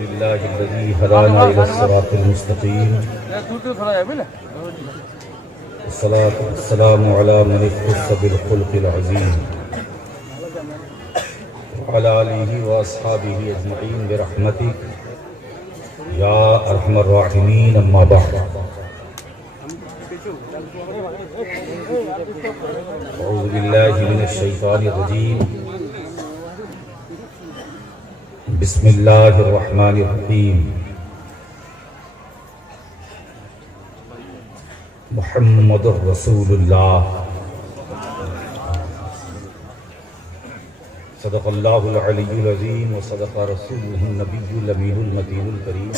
لله الذي هدانا إلى الصراط المستقيم والصلاة والسلام على من اختص بالخلق العظيم وعلى آله وأصحابه أجمعين برحمتك يا أرحم الراحمين أما بعد أعوذ بالله من الشيطان الرجيم بسم الله الرحمن الرحيم محمد رسول الله صدق الله العلي العظيم وصدق رسوله النبي الأمين المتين الكريم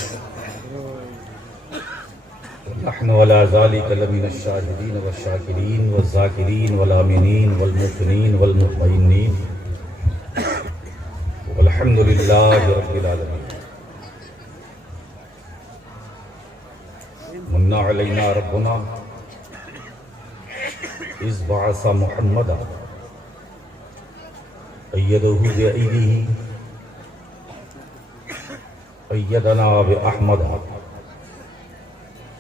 نحن على ذلك لمن الشاهدين والشاكرين والذاكرين والآمنين والموقنين والمطمئنين والحمد لله رب العالمين من علينا ربنا إذ بعث محمدا أيده بأيده أيدنا بأحمد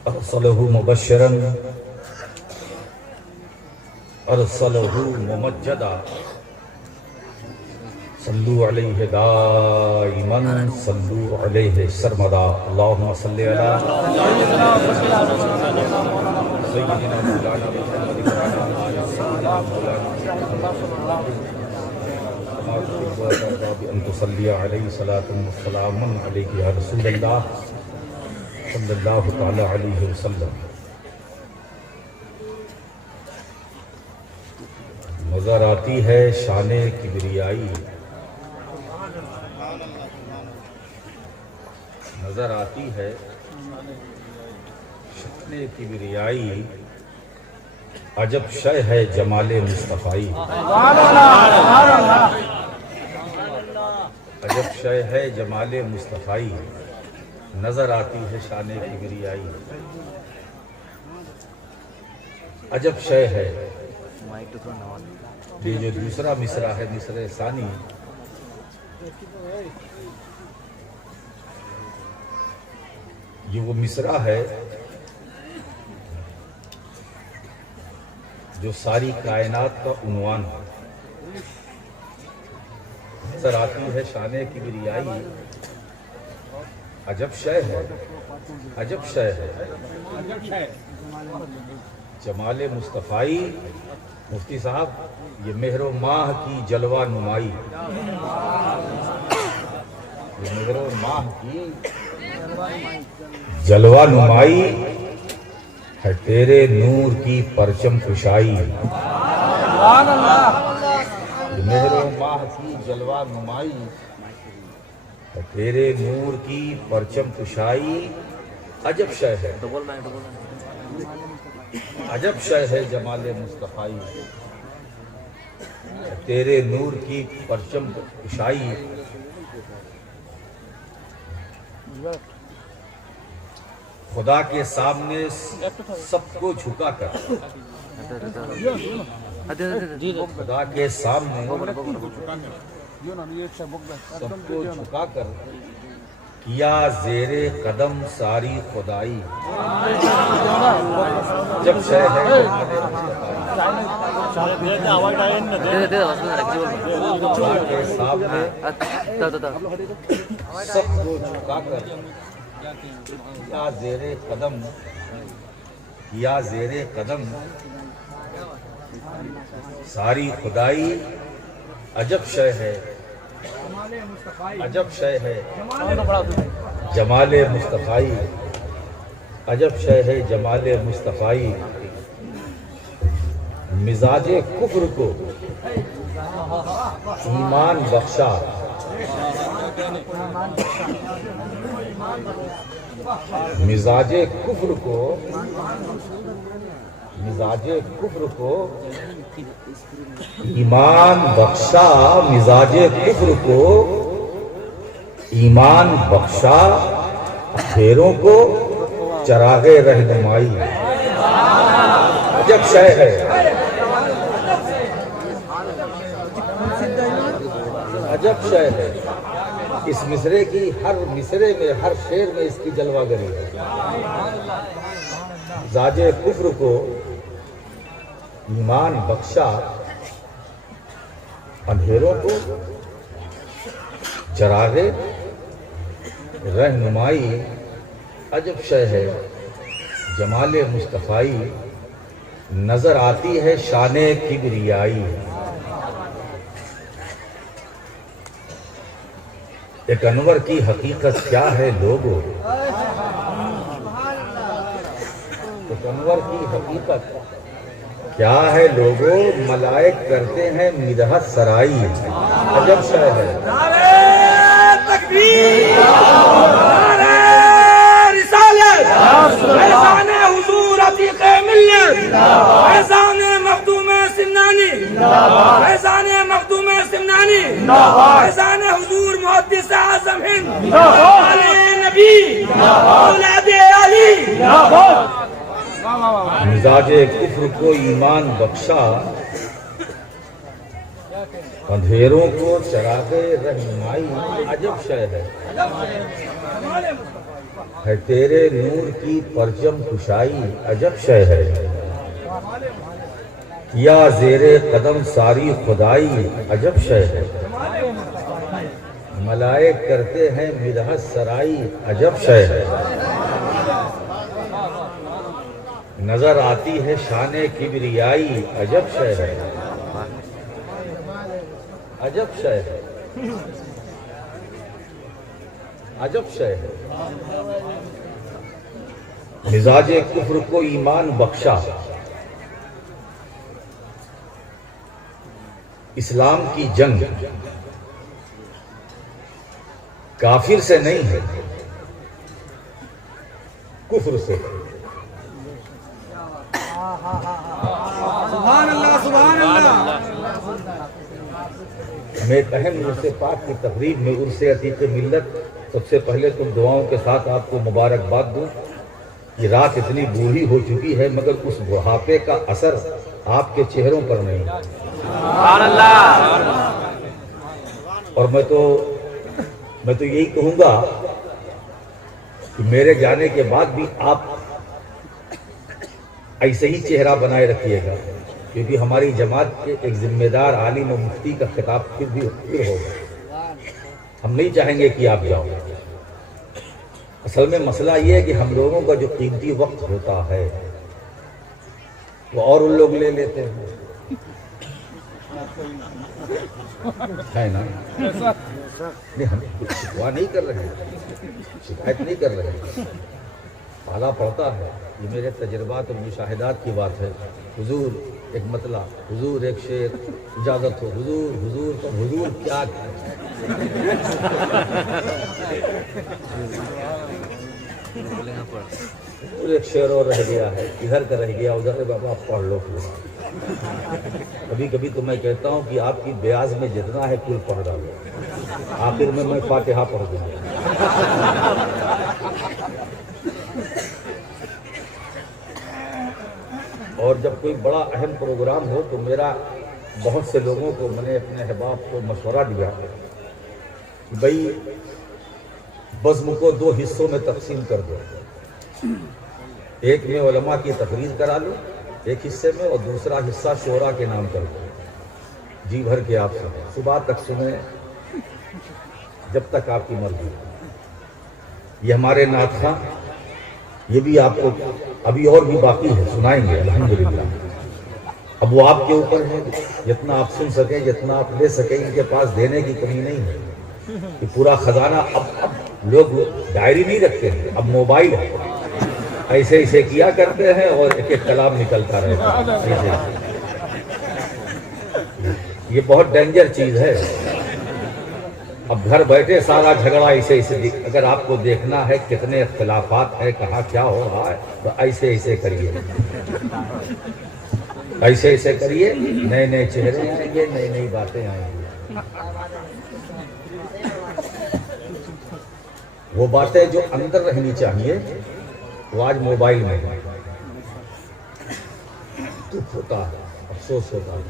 أرسله مبشرا أرسله ممجدا صلوا عليه دائما صلوا عليه سرمدا اللهم صل على سيدنا مولانا محمد بأن تصلي عليه صلاة وسلام عليك يا رسول الله صلی اللہ تعالی علیہ وسلم. نظر آتی ہے شان کبریائی نظر آتی ہے شان کبریائی عجب شے ہے جمال مصطفی عجب شے ہے جمال مصطفی نظر آتی ہے شان کبریائی عجب شے ہے. یہ جو دوسرا مصرع ہے مصرع ثانی یہ وہ مصرع ہے جو ساری کائنات کا عنوان ہے. نظر آتی ہے شان کبریائی عجب شے ہے عجب شے ہے جمال مصطفی. مفتی صاحب یہ مہر و ماہ کی جلوہ نمائی یہ مہر و ماہ کی جلوہ نمائی ہے تیرے نور کی پرچم کشائی. یہ مہر و ماہ کی جلوہ نمائی تیرے نور کی پرچم کشائی عجب شے ہے عجب شے ہے جمال مصطفی تیرے نور کی پرچم کشائی. خدا کے سامنے سب کو جھکا کر خدا کے سامنے سب کو جھکا کر کیا زیر قدم ساری خدائی. جب شے ہے خدا کے سامنے سب کو جھکا کر کیا زیر قدم ساری خدائی عجب شے ہے عجب شے ہے جمال مصطفی عجب شے ہے جمال مصطفی. مزاج کفر کو ایمان بخشا مزاج کفر کو ایمان بخشا مزاج کفر کو ایمان بخشا پھیروں کو چراغ رہنمائی. عجب شے ہے عجب شے ہے اس مصرے کی ہر مصرے میں، ہر شعر میں اس کی جلوہ گری ہے۔ مزاج کفر کو ایمان بخشا، اندھیروں کو چراغ رہنمائی، عجب شے ہے جمال مصطفائی، نظر آتی ہے شان کبریائی۔ ایک انور کی حقیقت کیا ہے لوگو، ایک انور کی حقیقت کیا ہے لوگو، ملائک کرتے ہیں مدحت سرائی، عجب شے ہے۔ تکبیر، نعرہ رسالت، فیضان حضور عتیق ملت، فیضان مخدوم سمنانی، فیضان مخدوم سمنانی، فیضان حضور محدث اعظم ہند، علی نبی، اولاد علی۔ مزاج کفر کو ایمان بخشا، اندھیروں کو چراغ رہنمائی، عجب شے ہے تیرے نور کی پرچم کشائی، عجب شے ہے یا زیر قدم ساری خدائی، عجب شے ہے ملائک کرتے ہیں مدحت سرائی، عجب شے ہے نظر آتی ہے شان کبریائی، عجب شے ہے، عجب شے ہے، عجب شے ہے۔ مزاج کفر کو ایمان بخشا، اسلام کی جنگ کافر سے نہیں ہے، کفر سے۔ سبحان اللہ، سبحان اللہ۔ میں اہم عرص پاک کی تقریب میں عرص عتیق ملت، سب سے پہلے تو دعاؤں کے ساتھ آپ کو مبارکباد دوں۔ یہ رات اتنی بوڑھی ہو چکی ہے مگر اس بڑھاپے کا اثر آپ کے چہروں پر نہیں۔ سبحان اللہ۔ اور میں تو یہی کہوں گا کہ میرے جانے کے بعد بھی آپ ایسے ہی چہرہ بنائے رکھیے گا، کیونکہ ہماری جماعت کے ایک ذمہ دار عالم و مفتی کا خطاب پھر ہوگا۔ ہم نہیں چاہیں گے کہ آپ جاؤ۔ اصل میں مسئلہ یہ ہے کہ ہم لوگوں کا جو قیمتی وقت ہوتا ہے وہ اور ان لوگ لے لیتے ہیں، ہے نا؟ نہیں، ہم کچھ شکوا نہیں کر رہے ہیں، شکایت نہیں کر رہے ہیں، پالا پڑتا ہے۔ یہ میرے تجربات اور مشاہدات کی بات ہے۔ حضور ایک مطلع، حضور ایک شعر، اجازت ہو، حضور حضور تو حضور کیا ایک شعر اور رہ گیا ہے، ادھر کا رہ گیا ادھر، بابا آپ پڑھ لو۔ کبھی کبھی تو میں کہتا ہوں کہ آپ کی بیاض میں جتنا ہے کل پڑھ ڈالو، آخر میں فاتحہ پڑھ دوں گا۔ اور جب کوئی بڑا اہم پروگرام ہو تو میرا بہت سے لوگوں کو، میں نے اپنے احباب کو مشورہ دیا کہ بھائی بزم کو 2 حصوں میں تقسیم کر دو، ایک میں علماء کی تقریر کرا لو ایک حصے میں، اور دوسرا حصہ شعراء کے نام کر دو، جی بھر کے آپ سنیں، صبح تک سنیں جب تک آپ کی مرضی۔ یہ ہمارے نعت خواں، یہ بھی آپ کو ابھی اور بھی باقی ہے، سنائیں گے الحمدللہ۔ اب وہ آپ کے اوپر ہے، جتنا آپ سن سکیں، جتنا آپ لے سکیں، ان کے پاس دینے کی کمی نہیں ہے۔ یہ پورا خزانہ، اب لوگ ڈائری نہیں رکھتے ہیں، اب موبائل ہے، ایسے ایسے کیا کرتے ہیں اور ایک ایک کلام نکلتا رہتا ہے۔ یہ بہت ڈینجر چیز ہے۔ اب گھر بیٹھے سارا جھگڑا ایسے اگر آپ کو دیکھنا ہے کتنے اختلافات ہیں، کہاں کیا ہو رہا ہے، تو ایسے ایسے کریے، ایسے ایسے کریے، نئے نئے چہرے آئیں گے، نئی نئی باتیں آئیں گی۔ وہ باتیں جو اندر رہنی چاہیے وہ آج موبائل میں دکھ ہوتا ہے، افسوس ہوتا ہے۔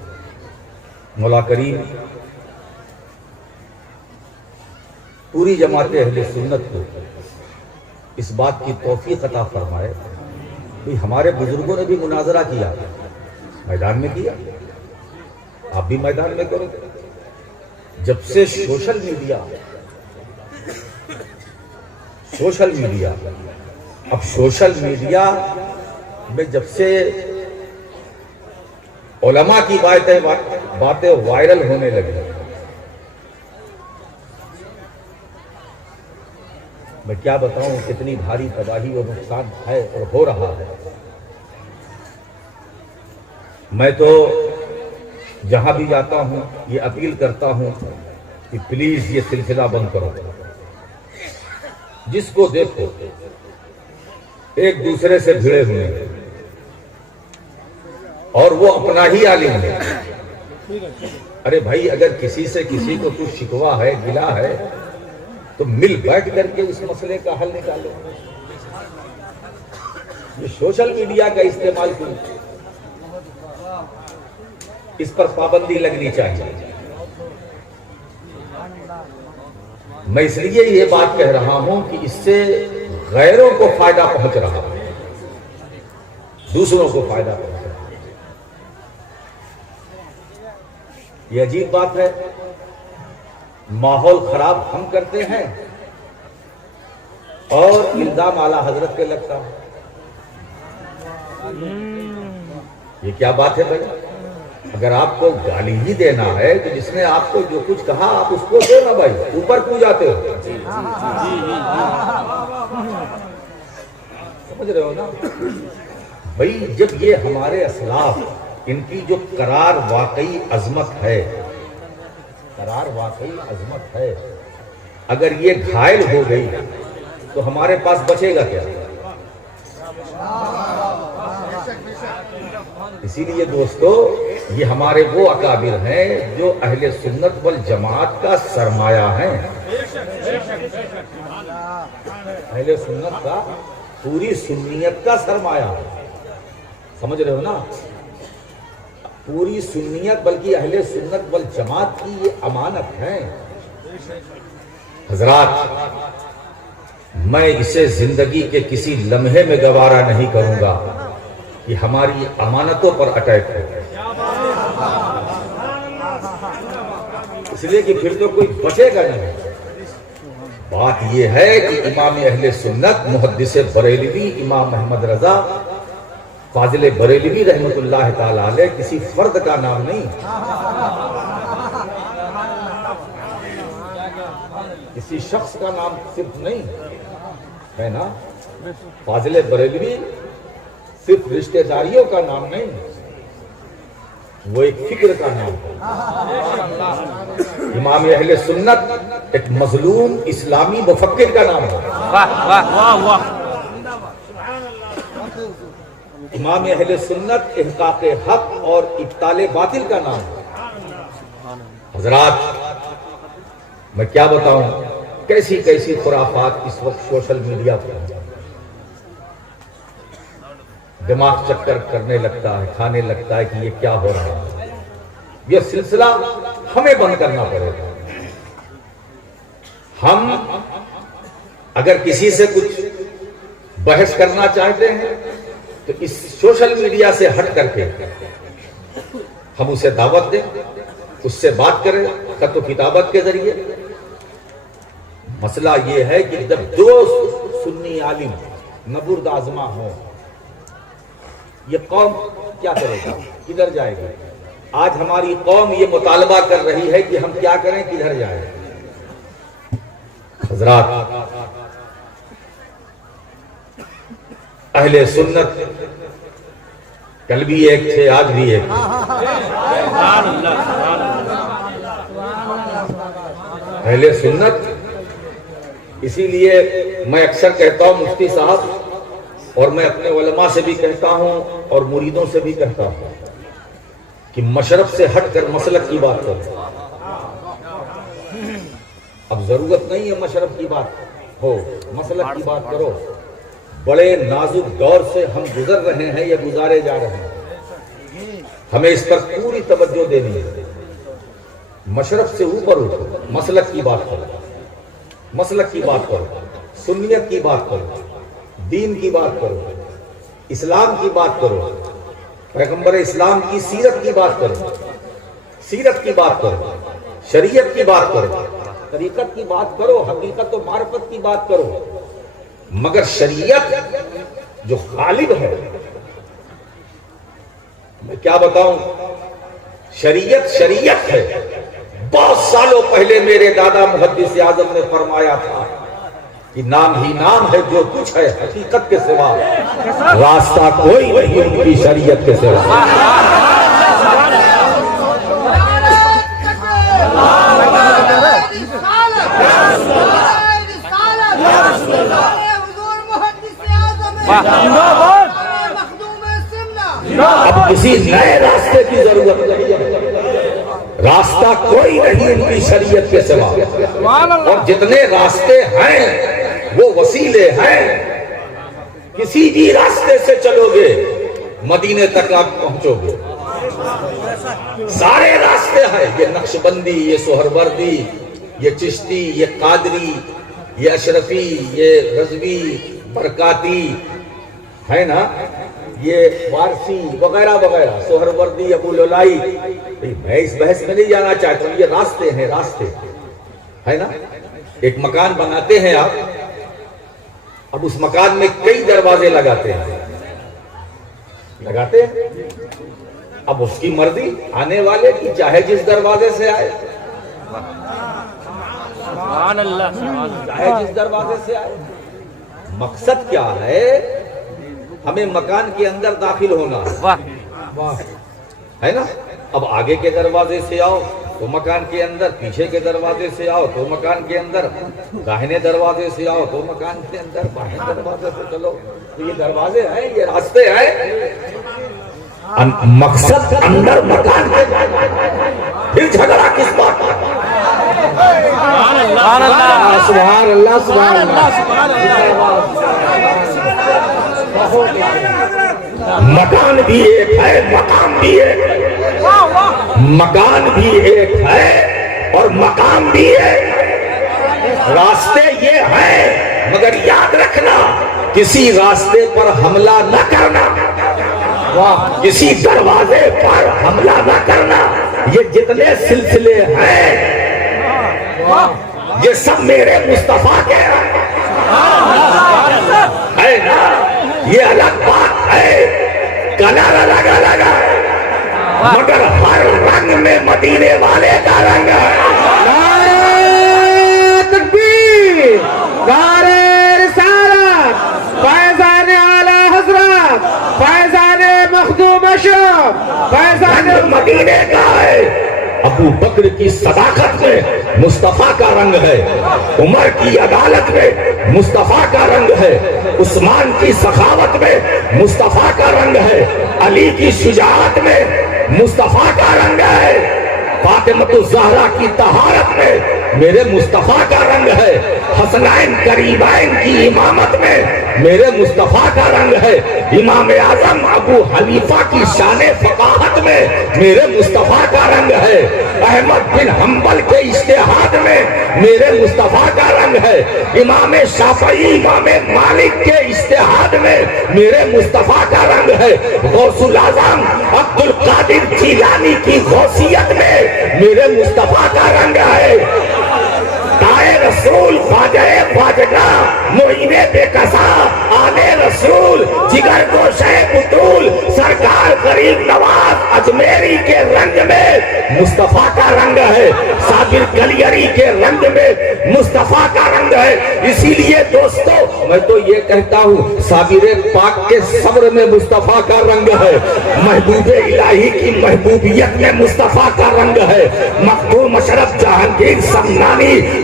مولا کریم پوری جماعت اہل سنت کو اس بات کی توفیق عطا فرمائے کہ ہمارے بزرگوں نے بھی مناظرہ کیا، میدان میں کیا، آپ بھی میدان میں کرو۔ جب سے سوشل میڈیا اب سوشل میڈیا میں جب سے علماء کی باتیں وائرل ہونے لگی، میں کیا بتاؤں کتنی بھاری تباہی اور نقصان ہے اور ہو رہا ہے۔ میں تو جہاں بھی جاتا ہوں یہ اپیل کرتا ہوں کہ پلیز یہ سلسلہ بند کرو۔ جس کو دیکھو ایک دوسرے سے بھڑے ہوئے ہیں اور وہ اپنا ہی عالم ہے۔ ارے بھائی، اگر کسی سے کسی کو کچھ شکوہ ہے، گلہ ہے، تو مل بیٹھ کر کے اس مسئلے کا حل نکالو۔ یہ سوشل میڈیا کا استعمال کیوں؟ اس پر پابندی لگنی چاہیے۔ میں اس لیے یہ بات کہہ رہا ہوں کہ اس سے غیروں کو فائدہ پہنچ رہا ہے، دوسروں کو فائدہ پہنچ رہا ہے۔ یہ عجیب بات ہے، ماحول خراب ہم کرتے ہیں اور الزام اعلیٰ حضرت پہ لگتا ہے۔ یہ کیا بات ہے بھائی؟ اگر آپ کو گالی ہی دینا ہے تو جس نے آپ کو جو کچھ کہا آپ اس کو دو نا بھائی، اوپر کیوں جاتے ہو؟ سمجھ رہے ہو نا بھائی؟ جب یہ ہمارے اسلاف، ان کی جو قرار واقعی عظمت ہے، اگر یہ گھائل ہو گئی تو ہمارے پاس بچے گا کیا؟ اسی لیے دوستو، یہ ہمارے وہ اکابر ہیں جو اہل سنت والجماعت کا سرمایہ ہیں۔ اہل سنت کا، پوری سنیت کا سرمایہ ہے۔ سمجھ رہے ہو نا؟ پوری سنیت، بلکہ اہل سنت والجماعت کی یہ امانت ہے۔ حضرات، میں اسے زندگی کے کسی لمحے میں گوارا نہیں کروں گا کہ ہماری امانتوں پر اٹیک ہو، اس لیے کہ پھر تو کوئی بچے گا نہیں۔ بات یہ ہے کہ امام اہل سنت محدث بریلوی امام محمد رضا فاضل بریلوی رحمت اللہ تعالی علیہ کسی فرد کا نام نہیں، کسی شخص کا نام صرف نہیں ہے نا۔ فاضل بریلوی صرف رشتہ داریوں کا نام نہیں، وہ ایک فکر کا نام ہے۔ امام اہل سنت ایک مظلوم اسلامی مفکر کا نام ہے۔ امام اہل سنت احقاق حق اور ابطال باطل کا نام ہے۔ حضرات، میں کیا بتاؤں کیسی کیسی خرافات اس وقت سوشل میڈیا پر، دماغ چکر کرنے لگتا ہے، کھانے لگتا ہے کہ یہ کیا ہو رہا ہے۔ یہ سلسلہ ہمیں بند کرنا پڑے گا۔ ہم اگر کسی سے کچھ بحث کرنا چاہتے ہیں تو اس سوشل میڈیا سے ہٹ کر کے ہم اسے دعوت دیں، اس سے بات کریں خط و کتابت کے ذریعے۔ مسئلہ یہ ہے کہ جب دو سنی عالم نبرد آزما ہوں، یہ قوم کیا کرے گا؟ کدھر جائے گی؟ آج ہماری قوم یہ مطالبہ کر رہی ہے کہ ہم کیا کریں، کدھر جائیں؟ حضرات، اہل سنت کل بھی ایک تھے، آج بھی ایک تھے۔ اہل سنت، اسی لیے میں اکثر کہتا ہوں مفتی صاحب، اور میں اپنے علماء سے بھی کہتا ہوں اور مریدوں سے بھی کہتا ہوں کہ مشرب سے ہٹ کر مسلک کی بات کرو۔ اب ضرورت نہیں ہے مشرب کی بات ہو، مسلک کی بات کرو۔ بڑے نازک دور سے ہم گزر رہے ہیں یا گزارے جا رہے ہیں، ہمیں اس پر پوری توجہ دینی ہے۔ مشرب سے اوپر اٹھو، مسلک کی بات کرو۔ مسلک کی بات کرو، سنیت کی بات کرو، دین کی بات کرو، اسلام کی بات کرو، پیغمبر اسلام کی سیرت کی بات کرو، سیرت کی بات کرو، شریعت کی بات کرو، طریقت کی بات کرو، حقیقت و معرفت کی بات کرو، مگر شریعت جو غالب ہے، میں کیا بتاؤں، شریعت ہے۔ بہت سالوں پہلے میرے دادا محدث اعظم نے فرمایا تھا کہ نام ہی نام ہے جو کچھ ہے حقیقت کے سوا، راستہ کوئی نہیں ان کی شریعت کے سوا۔ اب کسی نئے راستے کی ضرورت نہیں ہے، راستہ کوئی نہیں ان کی شریعت کے سوا، اور جتنے راستے ہیں وہ وسیلے ہیں، کسی بھی راستے سے چلو گے مدینے تک آپ پہنچو گے، سارے راستے ہیں، یہ نقشبندی، یہ سہروردی، یہ چشتی، یہ قادری، یہ اشرفی، یہ رضوی، برکاتی ہے نا، یہ فارسی وغیرہ وغیرہ، سہروردی، ابو لولائی، میں اس بحث میں نہیں جانا چاہتا ہوں، یہ راستے ہیں، راستے ہے نا۔ ایک مکان بناتے ہیں آپ، اب اس مکان میں کئی دروازے لگاتے ہیں، اب اس کی مرضی آنے والے کی، چاہے جس دروازے سے آئے، چاہے جس دروازے سے آئے۔ مقصد کیا ہے؟ ہمیں مکان کے اندر داخل ہونا ہے نا۔ اب آگے کے دروازے سے آؤ تو مکان کے اندر، پیچھے کے دروازے سے آؤ تو مکان کے اندر، داہنے دروازے سے آؤ تو مکان کے اندر، بائیں دروازے سے چلو تو یہ دروازے ہیں، یہ راستے ہیں۔ مقصد اندر مکان کے، پھر جھگڑا کس بات کا؟ سبحان اللہ، سبحان اللہ، سبحان اللہ۔ مکان بھی ایک ہے، مقام بھی ایک ہے، مکان بھی ایک ہے اور مقام بھی ایک، راستے یہ ہیں، مگر یاد رکھنا کسی راستے پر حملہ نہ کرنا، کسی دروازے پر حملہ نہ کرنا۔ یہ جتنے سلسلے ہیں یہ سب میرے مصطفیٰ کے ہے نا، یہ الگ بات ہے، کلر الگ الگ ہے، مگر ہر رنگ میں مدینے والے کا رنگ ہے۔ نعرہ تکبیر، نعرہ رسالت، فیضان اعلی حضرت، فیضان مخدوم اشرف، فیضان مدینے کا ہے۔ ابو بکر کی صداقت میں مصطفیٰ کا رنگ ہے، عمر کی عدالت میں مصطفیٰ کا رنگ ہے، عثمان کی سخاوت میں مصطفیٰ کا رنگ ہے، علی کی شجاعت میں مصطفیٰ کا رنگ ہے، فاطمۃ الزہرا کی طہارت میں میرے مصطفیٰ کا رنگ ہے، حسنین قریبین کی امامت میں میرے مصطفیٰ کا رنگ ہے، امام اعظم ابو حنیفہ کی شان فقاہت میں میرے مصطفیٰ کا رنگ ہے، احمد بن حنبل کے اجتہاد میں میرے مصطفیٰ کا رنگ ہے، امام شافعی، امام مالک کے اجتہاد میں میرے مصطفیٰ کا رنگ ہے، غوث الاعظم عبد القادر جیلانی کی غوثیت میں میرے مصطفیٰ کا رنگ ہے، دائے رسول خواجہ خواجہ معین بے کسا آل رسول جگر گوشہ بطول سرکار غریب نواز اجمیری کے رنگ میں مصطفیٰ کا رنگ ہے، صابر کلیری کے رنگ میں مصطفیٰ کا رنگ ہے۔ اسی لیے دوستو میں تو یہ کہتا ہوں صابر پاک کے صبر میں مصطفیٰ کا رنگ ہے، محبوب الہی کی محبوبیت میں مصطفیٰ کا رنگ ہے، مخدوم اشرف جہانگیر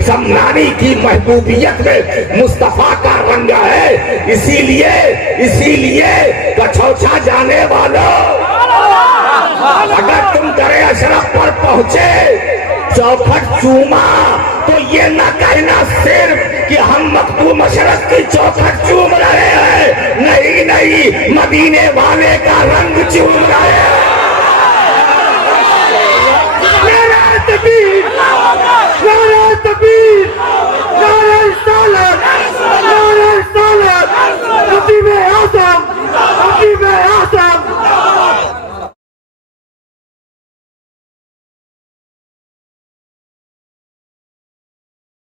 سمنانی کی محبوبیت میں مصطفیٰ کا رنگ ہے۔ اسی لیے کچھوچا جانے والوں، اگر تم درے اشرف پر پہنچے چوکھٹ چوما تو یہ نہ کہنا صرف کہ ہم مخدوم اشرف کی چوکھٹ چوم رہے ہیں، نہیں مدینے والے کا رنگ چوم رہے ہیں۔